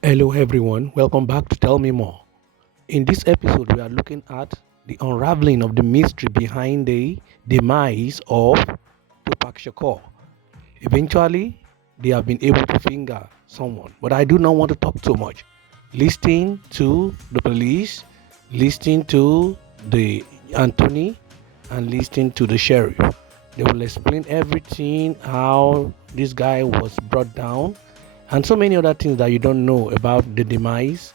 Hello, everyone. Welcome back to Tell Me More. In this episode, we are looking at the unraveling of the mystery behind the demise of Tupac Shakur. Eventually, they have been able to finger someone, but I do not want to talk too much. Listening to the police, listening to the Anthony, and listening to the sheriff. They will explain everything how this guy was brought down and so many other things that you don't know about the demise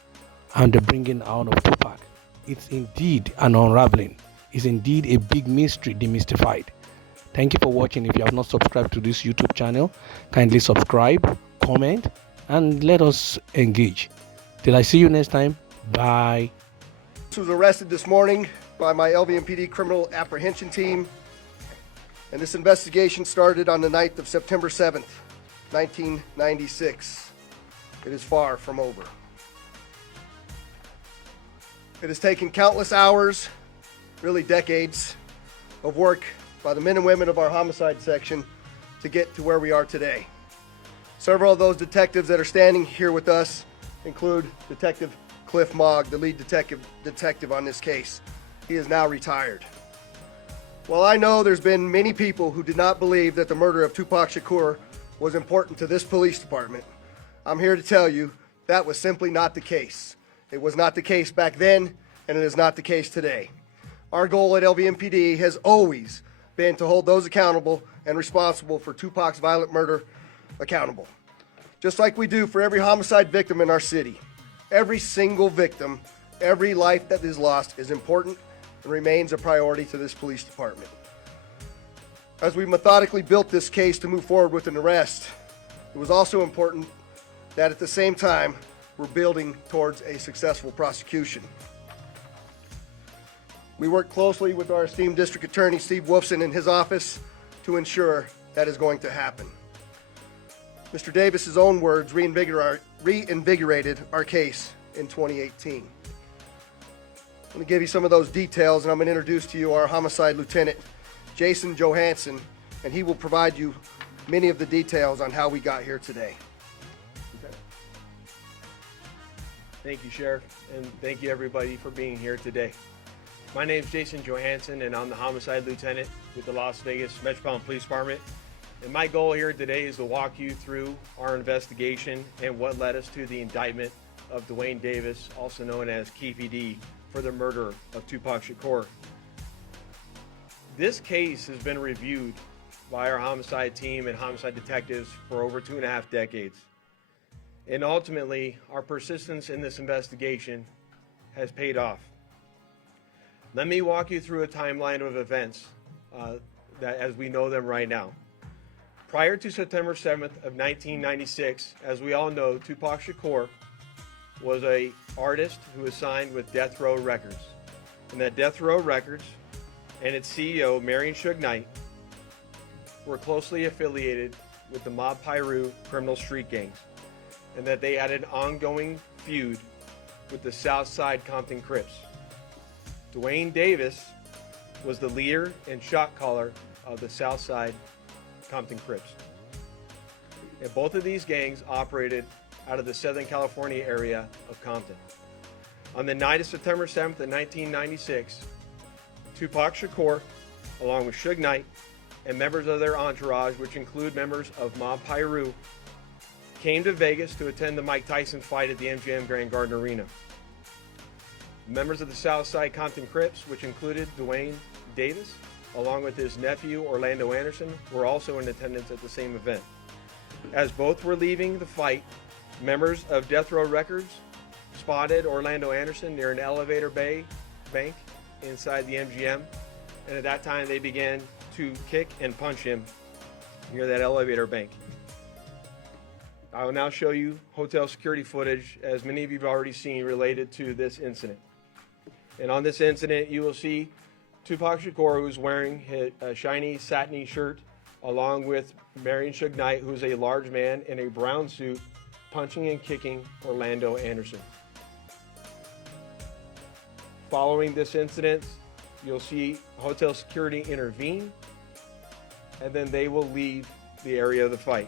and the bringing out of Tupac. It's indeed an unraveling. It's indeed a big mystery demystified. Thank you for watching. If you have not subscribed to this YouTube channel, kindly subscribe, comment, and let us engage. Till I see you next time. Bye. Was arrested this morning by my LVMPD criminal apprehension team, and this investigation started on the night of September 7th, 1996. It is far from over. It has taken countless hours, really decades, of work by the men and women of our homicide section to get to where we are today. Several of those detectives that are standing here with us include Detective Cliff Mogg, the lead detective on this case. He is now retired. While I know there's been many people who did not believe that the murder of Tupac Shakur was important to this police department, I'm here to tell you that was simply not the case. It was not the case back then, and it is not the case today. Our goal at LVMPD has always been to hold those accountable and responsible for Tupac's violent murder accountable. Just like we do for every homicide victim in our city. Every single victim, every life that is lost is important and remains a priority to this police department. As we methodically built this case to move forward with an arrest, it was also important that at the same time, we're building towards a successful prosecution. We work closely with our esteemed district attorney, Steve Wolfson, in his office to ensure that is going to happen. Mr. Davis's own words reinvigorated our case in 2018. I'm going to give you some of those details, and I'm going to introduce to you our homicide lieutenant, Jason Johansson, and he will provide you many of the details on how we got here today. Thank you, Sheriff, and thank you everybody for being here today. My name is Jason Johansson, and I'm the homicide lieutenant with the Las Vegas Metropolitan Police Department. And my goal here today is to walk you through our investigation and what led us to the indictment of Dwayne Davis, also known as Keefy D, for the murder of Tupac Shakur. This case has been reviewed by our homicide team and homicide detectives for over 2.5 decades. And ultimately, our persistence in this investigation has paid off. Let me walk you through a timeline of events that as we know them right now. Prior to September 7th of 1996, as we all know, Tupac Shakur was an artist who was signed with Death Row Records. And that Death Row Records and its CEO, Marion Suge Knight, were closely affiliated with the Mob Piru criminal street gangs, and that they had an ongoing feud with the Southside Compton Crips. Dwayne Davis was the leader and shot caller of the Southside Compton Crips. And both of these gangs operated out of the Southern California area of Compton. On the night of September 7th of 1996, Tupac Shakur, along with Suge Knight and members of their entourage, which include members of Mob Piru, came to Vegas to attend the Mike Tyson fight at the MGM Grand Garden Arena. Members of the Southside Compton Crips, which included Dwayne Davis, along with his nephew Orlando Anderson, were also in attendance at the same event. As both were leaving the fight, members of Death Row Records spotted Orlando Anderson near an elevator bank inside the MGM, and at that time they began to kick and punch him near that elevator bank. I will now show you hotel security footage, as many of you have already seen, related to this incident. And on this incident, you will see Tupac Shakur, who's wearing a shiny satiny shirt, along with Marion Suge Knight, who's a large man in a brown suit, punching and kicking Orlando Anderson. Following this incident, you'll see hotel security intervene, and then they will leave the area of the fight.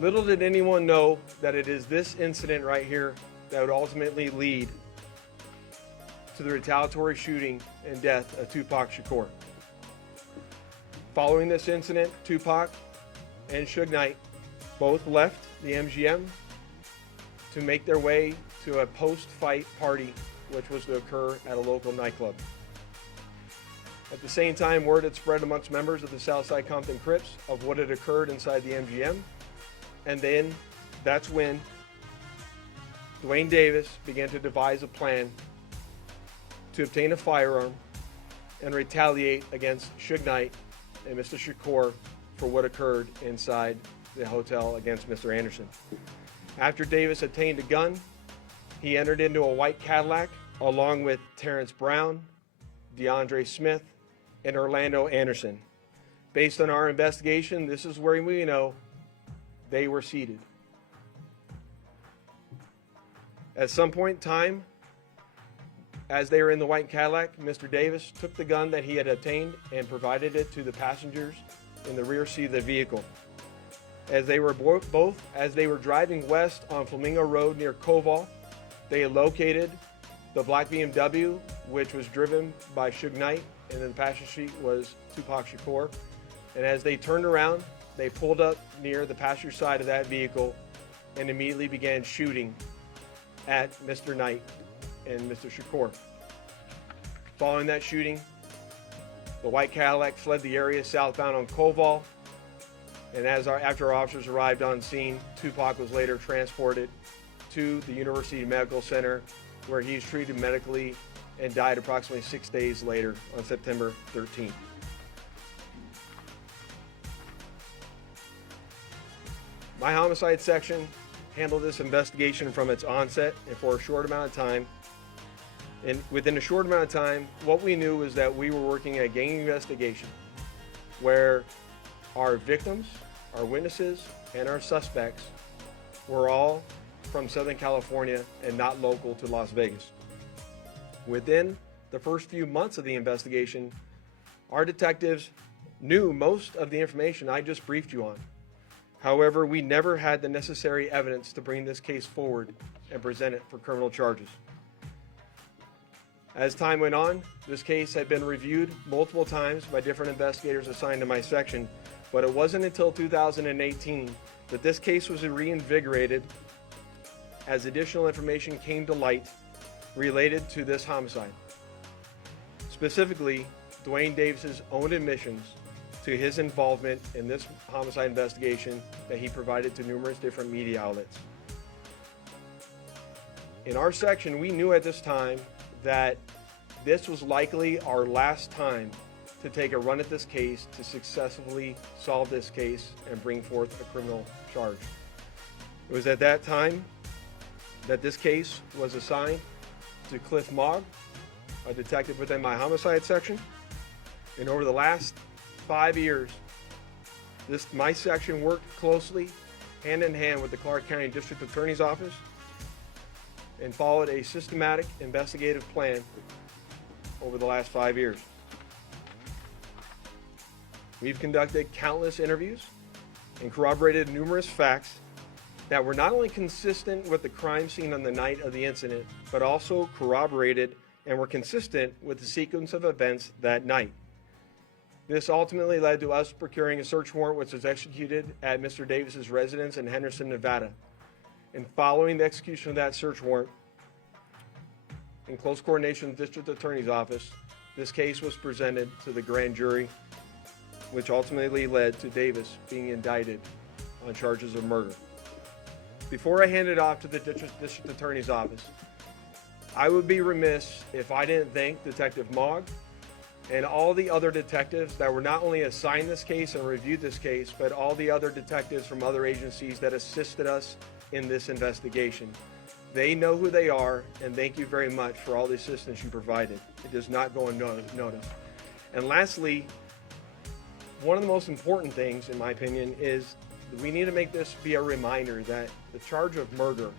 Little did anyone know that it is this incident right here that would ultimately lead to the retaliatory shooting and death of Tupac Shakur. Following this incident, Tupac and Suge Knight both left the MGM to make their way to a post-fight party, which was to occur at a local nightclub. At the same time, word had spread amongst members of the Southside Compton Crips of what had occurred inside the MGM. And then that's when Dwayne Davis began to devise a plan to obtain a firearm and retaliate against Suge Knight and Mr. Shakur for what occurred inside the hotel against Mr. Anderson. After Davis obtained a gun, he entered into a white Cadillac along with Terrence Brown, DeAndre Smith, and Orlando Anderson. Based on our investigation, this is where we know they were seated. At some point in time, as they were in the white Cadillac, Mr. Davis took the gun that he had obtained and provided it to the passengers in the rear seat of the vehicle. As they were as they were driving west on Flamingo Road near Koval, they had located the black BMW, which was driven by Suge Knight, and then the passenger seat was Tupac Shakur. And as they turned around, they pulled up near the passenger side of that vehicle and immediately began shooting at Mr. Knight and Mr. Shakur. Following that shooting, the white Cadillac fled the area southbound on Koval, and after our officers arrived on scene, Tupac was later transported to the University Medical Center, where he was treated medically and died approximately 6 days later on September 13th. My homicide section handled this investigation from its onset and for a short amount of time. And within a short amount of time, what we knew was that we were working a gang investigation where our victims, our witnesses, and our suspects were all from Southern California and not local to Las Vegas. Within the first few months of the investigation, our detectives knew most of the information I just briefed you on. However, we never had the necessary evidence to bring this case forward and present it for criminal charges. As time went on, this case had been reviewed multiple times by different investigators assigned to my section, but it wasn't until 2018 that this case was reinvigorated as additional information came to light related to this homicide. Specifically, Dwayne Davis's own admissions to his involvement in this homicide investigation that he provided to numerous different media outlets. In our section, we knew at this time that this was likely our last time to take a run at this case to successfully solve this case and bring forth a criminal charge. It was at that time that this case was assigned to Cliff Mogg, a detective within my homicide section. And over the last 5 years, my section worked closely, hand in hand with the Clark County District Attorney's Office, and followed a systematic investigative plan over the last 5 years. We've conducted countless interviews and corroborated numerous facts that were not only consistent with the crime scene on the night of the incident, but also corroborated and were consistent with the sequence of events that night. This ultimately led to us procuring a search warrant which was executed at Mr. Davis's residence in Henderson, Nevada. And following the execution of that search warrant, in close coordination with the District Attorney's Office, this case was presented to the grand jury, which ultimately led to Davis being indicted on charges of murder. Before I hand it off to the District Attorney's Office, I would be remiss if I didn't thank Detective Mogg and all the other detectives that were not only assigned this case and reviewed this case, but all the other detectives from other agencies that assisted us in this investigation. They know who they are, and thank you very much for all the assistance you provided. It does not go unnoticed. And lastly, one of the most important things, in my opinion, is we need to make this be a reminder that the charge of murder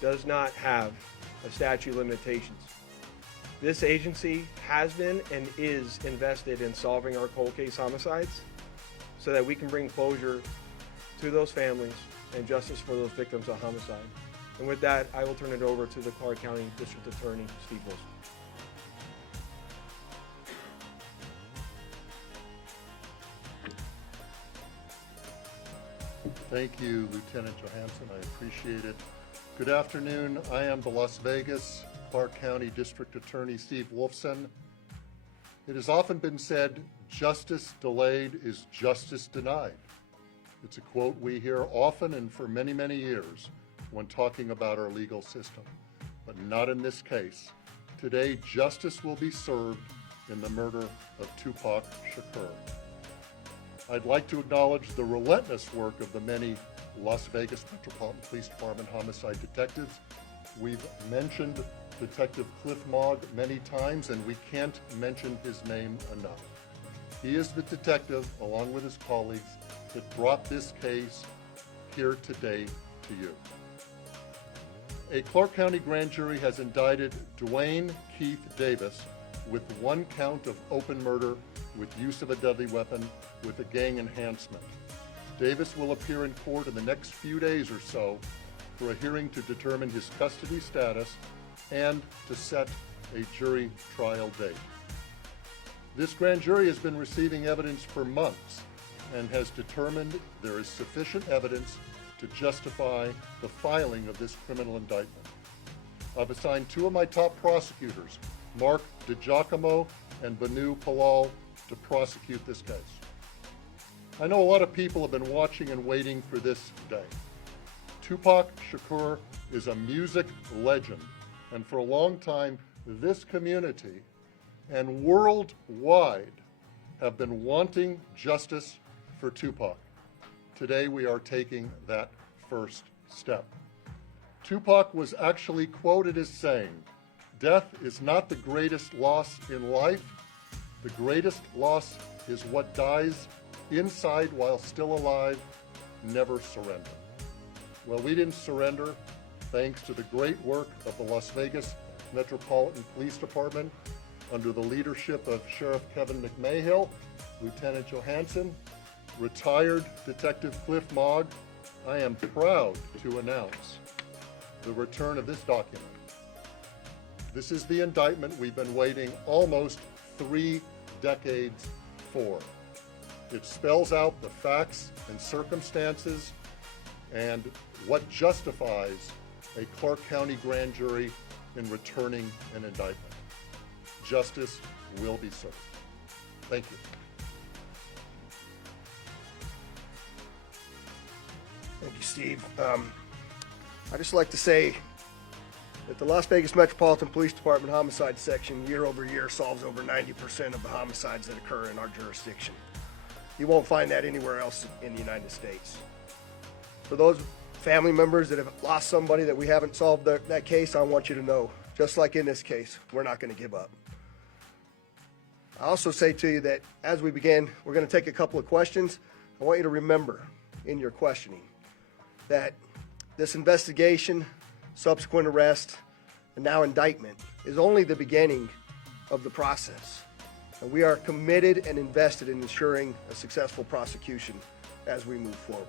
does not have a statute of limitations. This agency has been and is invested in solving our cold case homicides so that we can bring closure to those families and justice for those victims of homicide. And with that, I will turn it over to the Clark County District Attorney, Steve Wilson. Thank you, Lieutenant Johansson. I appreciate it. Good afternoon. I am the Las Vegas, Clark County District Attorney Steve Wolfson. It has often been said, justice delayed is justice denied. It's a quote we hear often and for many, many years when talking about our legal system, but not in this case. Today, justice will be served in the murder of Tupac Shakur. I'd like to acknowledge the relentless work of the many Las Vegas Metropolitan Police Department homicide detectives. We've mentioned Detective Cliff Mogg many times, and we can't mention his name enough. He is the detective, along with his colleagues, that brought this case here today to you. A Clark County grand jury has indicted Dwayne Keith Davis with 1 count of open murder with use of a deadly weapon with a gang enhancement. Davis will appear in court in the next few days or so for a hearing to determine his custody status and to set a jury trial date. This grand jury has been receiving evidence for months and has determined there is sufficient evidence to justify the filing of this criminal indictment. I've assigned 2 of my top prosecutors, Mark DiGiacomo and Banu Palal, to prosecute this case. I know a lot of people have been watching and waiting for this day. Tupac Shakur is a music legend, and for a long time, this community and worldwide have been wanting justice for Tupac. Today, we are taking that first step. Tupac was actually quoted as saying, "Death is not the greatest loss in life. The greatest loss is what dies inside while still alive. Never surrender." Well, we didn't surrender thanks to the great work of the Las Vegas Metropolitan Police Department under the leadership of Sheriff Kevin McMahill, Lieutenant Johansson, retired Detective Cliff Mogg. I am proud to announce the return of this document. This is the indictment we've been waiting almost 3 decades for. It spells out the facts and circumstances and what justifies a Clark County grand jury in returning an indictment. Justice will be served. Thank you. Thank you, Steve. I'd just like to say that the Las Vegas Metropolitan Police Department Homicide Section year over year solves over 90% of the homicides that occur in our jurisdiction. You won't find that anywhere else in the United States. For those family members that have lost somebody that we haven't solved that case, I want you to know, just like in this case, we're not going to give up. I also say to you that as we begin, we're going to take a couple of questions. I want you to remember in your questioning that this investigation, subsequent arrest, and now indictment is only the beginning of the process. And we are committed and invested in ensuring a successful prosecution as we move forward.